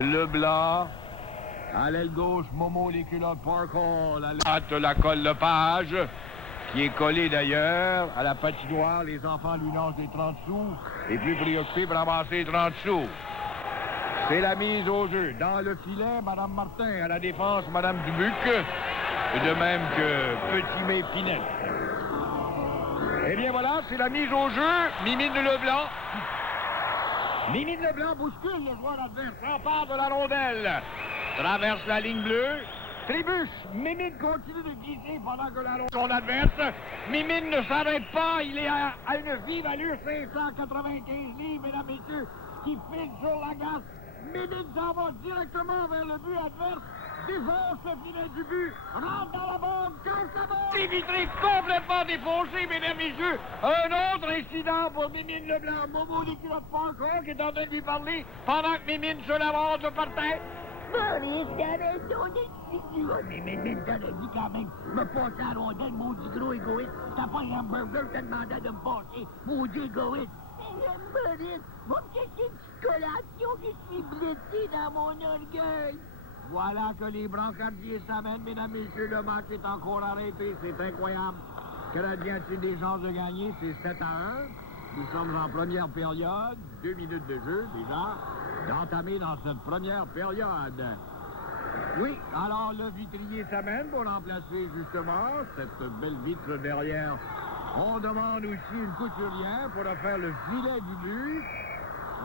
Leblanc. À l'aile gauche, Momo, les culottes Parkall. À droite, la colle Lepage, qui est collée d'ailleurs à la patinoire. Les enfants lui lancent des 30 sous. Et plus préoccupés pour ramasser les 30 sous. C'est la mise au jeu. Dans le filet, Mme Martin. À la défense, Mme Dubuc. De même que Petit-Mé Pinel. Eh bien voilà, c'est la mise au jeu. Mimine de Leblanc. Mimine Leblanc bouscule le joueur adverse. S'empare de la rondelle. Traverse la ligne bleue. Trébuche. Mimine continue de glisser pendant que la rondelle son adverse. Mimine ne s'arrête pas. Il est à une vive allure. 595 livres, mesdames, messieurs, qui file sur la glace. Mimine s'en va directement vers le but adverse. Défonce le filet du but. Rentre dans la bande. Casse la bande. C'est vitré complètement défoncé, mesdames, messieurs. Un autre incident pour Mimine Leblanc. Momo, les culottes Parkall, qui est en train de lui parler pendant que Mimine se l'avance de par terre. Maurice, t'avais ton excuse. Mais Mimine t'avais dit quand même, me passer à la rondelle, maudit gros égoïste. T'as pas un hamburger, t'as demandé de me passer, maudit égoïste. Maurice, va me chercher une petite collation que je suis blessé dans mon orgueil. Voilà que les brancardiers s'amènent, mesdames, messieurs, le match est encore arrêté, c'est incroyable. Canadien a-t-il des chances de gagner? C'est 7-1. Nous sommes en première période, 2 minutes de jeu déjà, d'entamer dans cette première période. Oui, alors le vitrier s'amène pour remplacer justement cette belle vitre derrière. On demande aussi une couturière pour faire le filet du but.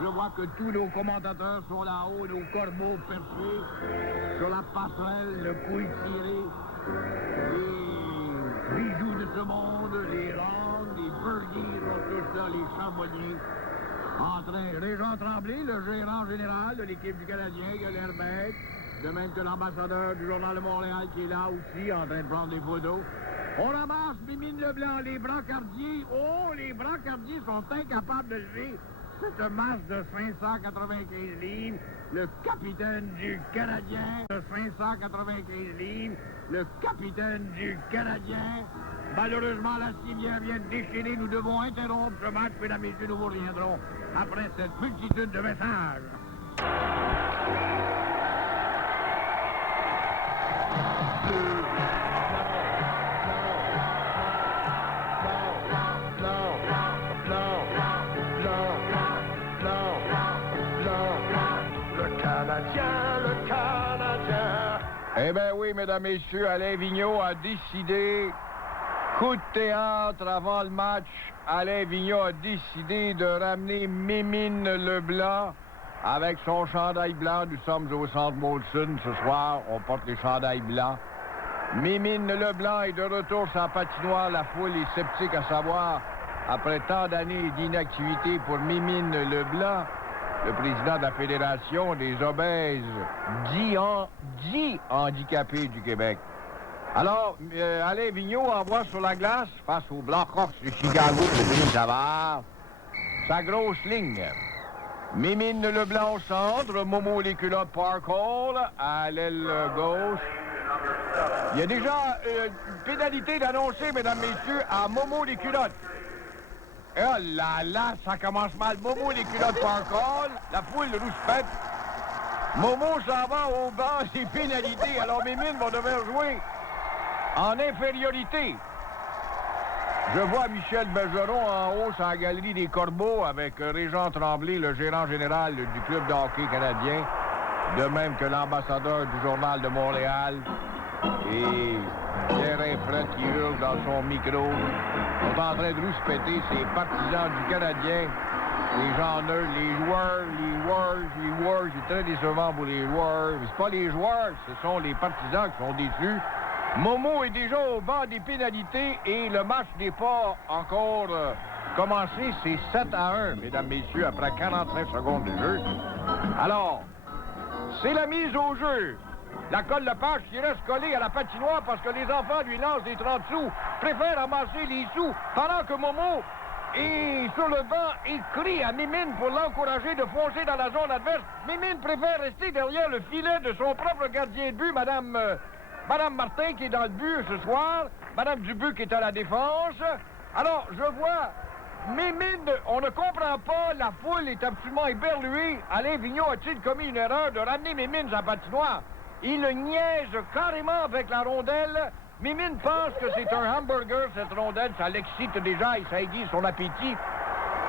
Je vois que tous nos commentateurs sont là-haut, nos corbeaux percés, sur la passerelle, le couille tiré, les bijoux de ce monde, les langues, les burgies, tout ça, les charbonniers. Régent Tremblay, le gérant général de l'équipe du Canadien, il a l'air bête, de même que l'ambassadeur du Journal de Montréal qui est là aussi, en train de prendre des photos. On ramasse Mimine Leblanc, les brancardiers. Oh, les brancardiers sont incapables de lever cette masse de 595 livres, le capitaine du Canadien, de 595 livres, le capitaine du Canadien. Malheureusement, la civière vient de déchaîner. Nous devons interrompre ce match, mesdames et messieurs, nous vous reviendrons après cette multitude de messages. Eh bien oui, mesdames, messieurs, Alain Vigneault a décidé, coup de théâtre avant le match, Alain Vigneault a décidé de ramener Mimine Leblanc avec son chandail blanc. Nous sommes au centre Molson ce soir, on porte les chandails blancs. Mimine Leblanc est de retour sur la patinoire, la foule est sceptique à savoir, après tant d'années d'inactivité pour Mimine Leblanc, le président de la Fédération des obèses dits handicapés du Québec. Alors, Alain Vigneault envoie sur la glace, face aux Blackhawks de Chicago de Denis Savard, sa grosse ligne. Mimine Leblanc au centre, Momo les culottes Parkall à l'aile gauche. Il y a déjà une pénalité d'annoncer, mesdames, messieurs, à Momo les culottes. Oh là là, ça commence mal. Momo, les culottes Parkall, la foule rouspète. Momo s'en va au banc des pénalités. Alors Mimine va devoir jouer en infériorité. Je vois Michel Bergeron en haut sur la galerie des Corbeaux avec Régent Tremblay, le gérant général du club de hockey canadien, de même que l'ambassadeur du Journal de Montréal et Pierre Fred qui hurle dans son micro. Ils sont en train de rouspéter ces partisans du Canadien. Les gens neutres, les joueurs, c'est très décevant pour les joueurs. Mais c'est pas les joueurs, ce sont les partisans qui sont déçus. Momo est déjà au banc des pénalités et le match n'est pas encore commencé. C'est 7-1, mesdames, messieurs, après 45 secondes de jeu. Alors, c'est la mise au jeu. La colle Lepage qui reste collée à la patinoire parce que les enfants lui lancent des 30 sous, préfèrent amasser les sous, pendant que Momo est sur le banc et crie à Mimine pour l'encourager de foncer dans la zone adverse. Mimine préfère rester derrière le filet de son propre gardien de but, Madame Martin qui est dans le but ce soir, Madame Dubuc qui est à la défense. Alors, je vois Mimine, on ne comprend pas, la foule est absolument éberluée. Alain Vigneault a-t-il commis une erreur de ramener Mimine à la patinoire? Il le niaise carrément avec la rondelle. Mimine pense que c'est un hamburger, cette rondelle. Ça l'excite déjà et ça aiguise son appétit.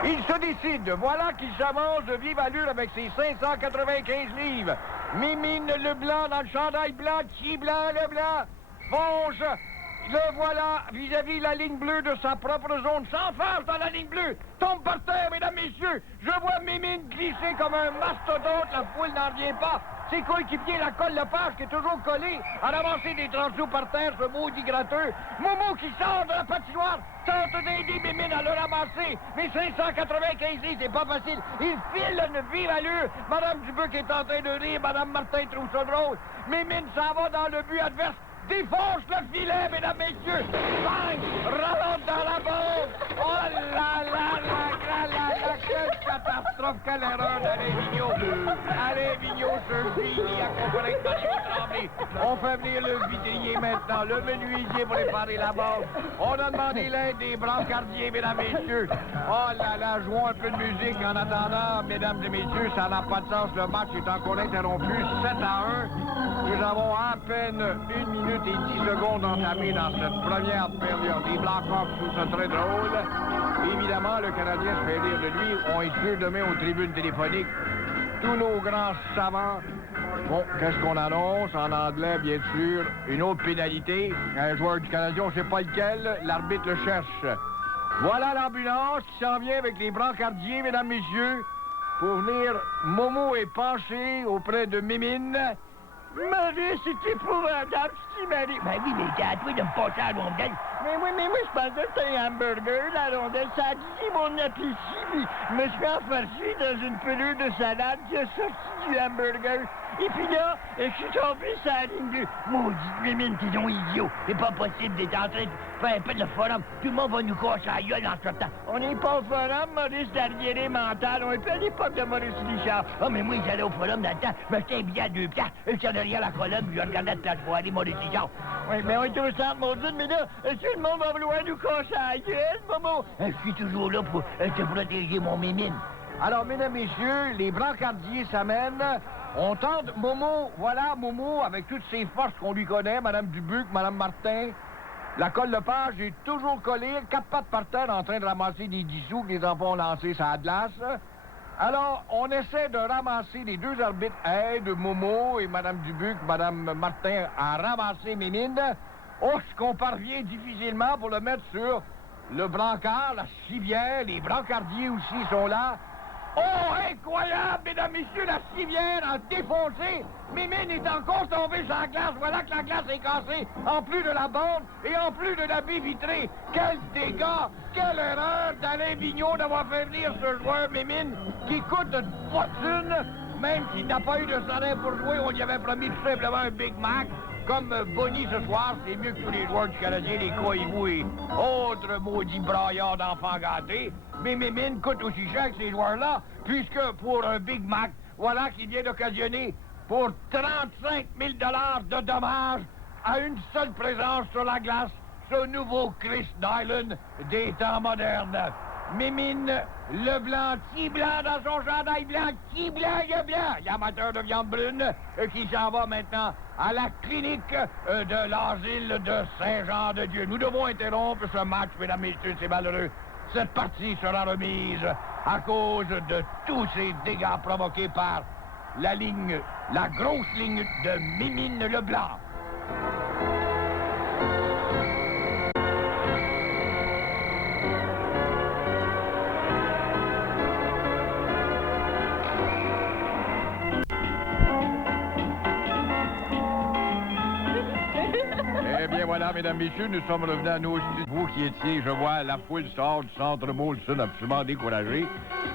Il se décide. Voilà qu'il s'avance de vive allure avec ses 595 livres. Mimine Leblanc dans le chandail blanc, blanc, Leblanc, fonce. Le voilà vis-à-vis la ligne bleue de sa propre zone, s'enfarge dans la ligne bleue, tombe par terre, mesdames, messieurs. Je vois Mimine glisser comme un mastodonte, la foule n'en revient pas. Ses coéquipiers la collent le page qui est toujours collé, à ramasser des 30 sous par terre, ce maudit gratteux. Momo qui sort de la patinoire, tente d'aider Mimine à le ramasser, mais 595 livres, c'est pas facile. Il file une vive allure. Madame Dubuc est en train de rire, Madame Martin trouve ça drôle. Mimine s'en va dans le but adverse. Défonce le filet, mesdames, messieurs! Bang! Remonte dans la bombe! Oh là là, quelle catastrophe, quelle erreur d'Alain Vigneault! Alain Vigneault se finit à comparer avec Marie Tremblay. On fait venir le vitrier maintenant, le menuisier pour réparer la bombe. On a demandé l'aide des brancardiers, mesdames, messieurs. Oh là là, jouons un peu de musique en attendant, mesdames et messieurs, ça n'a pas de sens, le match est encore interrompu, 7-1. Nous avons à peine 1 minute et 10 secondes entamées dans cette première période. Les Blackhawks trouvent ça très drôle. Évidemment, le Canadien se fait rire de lui. On est sûr demain aux tribunes téléphoniques. Tous nos grands savants. Bon, qu'est-ce qu'on annonce? En anglais, bien sûr, une autre pénalité. Un joueur du Canadien, on ne sait pas lequel. L'arbitre le cherche. Voilà l'ambulance qui s'en vient avec les brancardiers, mesdames, messieurs, pour venir. Momo est penché auprès de Mimine. Marie, c'est épouvantable ce qui m'arrive. Ben oui, mais t'es à toi de me passer à la rondelle. Mais moi, je pensais que c'était un hamburger, la rondelle. Ça a dit mon appétit, puis je me suis enfarci dans une pelure de salade qui a sorti du hamburger. Et puis là, je suis tombé sur la ligne bleue. Maudite Mimine, t'es donc idiot. C'est pas possible d'être en train de faire un peu de forum. Tout le monde va nous casser la gueule en ce temps. On n'est pas au forum, Maurice d'arriéré mental. On est plus à l'époque de Maurice Richard. Ah, mais moi, j'allais au forum dans le temps. Je m'achetais un billet à 2 piastres. Je suis derrière la colonne, puis je regardais toute la soirée, Maurice Richard. Oui, mais on est au centre, maudite, mais là, tout le monde va vouloir nous casser la gueule, Momo. Je suis toujours là pour te protéger, mon Mimine. Alors, mesdames, messieurs, les brancardiers s'amènent. On tente Momo, voilà Momo, avec toutes ses forces qu'on lui connaît, Madame Dubuc, Madame Martin. La colle Lepage est toujours collée, 4 pattes par terre, en train de ramasser des 10 sous que les enfants ont lancés sur la glace. Alors, on essaie de ramasser, les deux arbitres aident Momo et Madame Dubuc, Madame Martin, à ramasser Mimine. Oh, ce qu'on parvient difficilement pour le mettre sur le brancard, la civière, les brancardiers aussi sont là. Oh, incroyable, mesdames, messieurs, la civière a défoncé. Mimine est encore tombée sur la glace. Voilà que la glace est cassée, en plus de la bande et en plus de la baie vitrée. Quel dégât, quelle erreur d'Alain Vigneault d'avoir fait venir ce joueur Mimine qui coûte une fortune. Même s'il n'a pas eu de salaire pour jouer, on lui avait promis tout simplement un Big Mac. Comme Bonnie ce soir, c'est mieux que tous les joueurs du Canadien, les Coïbou et autres maudits braillards d'enfants gâtés. Mais Mimine coûte aussi cher que ces joueurs-là, puisque pour un Big Mac, voilà qu'il vient d'occasionner pour 35 000 $ de dommages à une seule présence sur la glace, ce nouveau Chris Dylan des temps modernes. Mimine Leblanc, qui blanc dans son chandail blanc, qui blanc, l'amateur de viande brune, qui s'en va maintenant à la clinique de l'asile de Saint-Jean-de-Dieu. Nous devons interrompre ce match, mesdames et messieurs, c'est malheureux. Cette partie sera remise à cause de tous ces dégâts provoqués par la grosse ligne de Mimine Leblanc. Eh bien voilà, mesdames, messieurs, nous sommes revenus à nos studios. Vous qui étiez, je vois, la foule sort du centre Molson absolument découragé.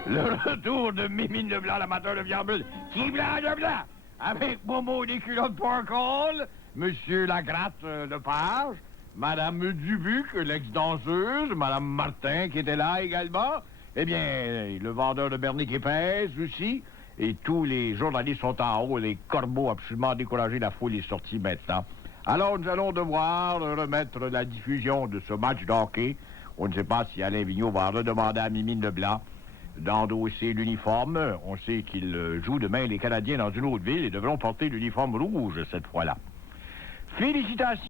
Le retour de Mimine Leblanc, l'amateur de viande brune. Qui blanc, Leblanc? Avec Momo des culottes porc-hall, Monsieur Lagratte Lepage, Madame Dubuc, l'ex-danseuse, Madame Martin qui était là également. Eh bien, le vendeur de Bernique épaisse aussi. Et tous les journalistes sont en haut, les corbeaux absolument découragés. La foule est sortie maintenant. Alors, nous allons devoir remettre la diffusion de ce match d'hockey On ne sait pas si Alain Vigneault va redemander à Mimine Leblanc d'endosser l'uniforme. On sait qu'il joue demain les Canadiens dans une autre ville et devront porter l'uniforme rouge cette fois-là. Félicitations.